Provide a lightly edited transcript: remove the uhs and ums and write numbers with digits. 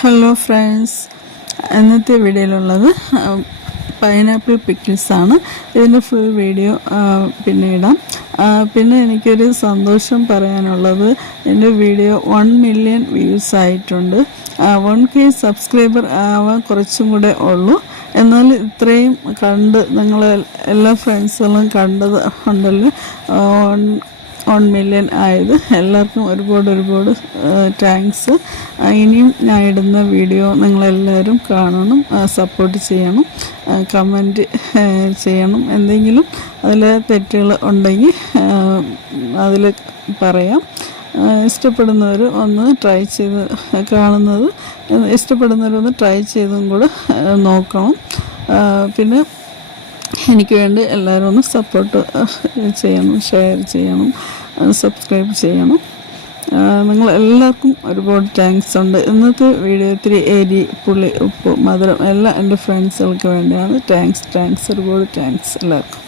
Hello friends, ഇന്നത്തെ വീഡിയോയിലുള്ളത് pineapple pickles ആണ്. ഇതിൻ്റെ ഫുൾ വീഡിയോ പിന്നെ ഇടാം. പിന്നെ എനിക്കൊരു സന്തോഷം പറയാനുള്ളത്, എൻ്റെ വീഡിയോ 1 മില്യൺ വ്യൂസ് ആയിട്ടുണ്ട്. 1K സബ്സ്ക്രൈബർ ആവാൻ കുറച്ചും കൂടെ ഉള്ളൂ. എന്നാൽ ഇത്രയും കണ്ട് നിങ്ങൾ എല്ലാ ഫ്രണ്ട്സുകളും കണ്ടത് ഉണ്ടല്ലോ 1 മില്യൺ ആയത്. എല്ലാവർക്കും ഒരുപാട് താങ്ക്സ്. ഇനിയും ഞാൻ ഇടുന്ന വീഡിയോ നിങ്ങളെല്ലാവരും കാണണം, സപ്പോർട്ട് ചെയ്യണം, കമൻറ്റ് ചെയ്യണം. എന്തെങ്കിലും അതിൽ തെറ്റുകൾ ഉണ്ടെങ്കിൽ അതിൽ പറയാം. ഇഷ്ടപ്പെടുന്നവർ ഒന്ന് ട്രൈ ചെയ്ത് കാണുന്നത്, ഇഷ്ടപ്പെടുന്നവരൊന്ന് ട്രൈ ചെയ്തും കൂടെ നോക്കണം. പിന്നെ എനിക്ക് വേണ്ടി എല്ലാവരും ഒന്ന് സപ്പോർട്ട് ചെയ്യണം, ഷെയർ ചെയ്യണം, സബ്സ്ക്രൈബ് ചെയ്യണം. നിങ്ങളെല്ലാവർക്കും ഒരുപാട് താങ്ക്സ് ഉണ്ട്. ഇന്നത്തെ വീഡിയോ ഇത്തിരി എരി, പുളി, ഉപ്പ്, മധുരം എല്ലാം എൻ്റെ ഫ്രണ്ട്സുകൾക്ക് വേണ്ടിയാണ്. താങ്ക്സ് ഒരുപാട് താങ്ക്സ് എല്ലാവർക്കും.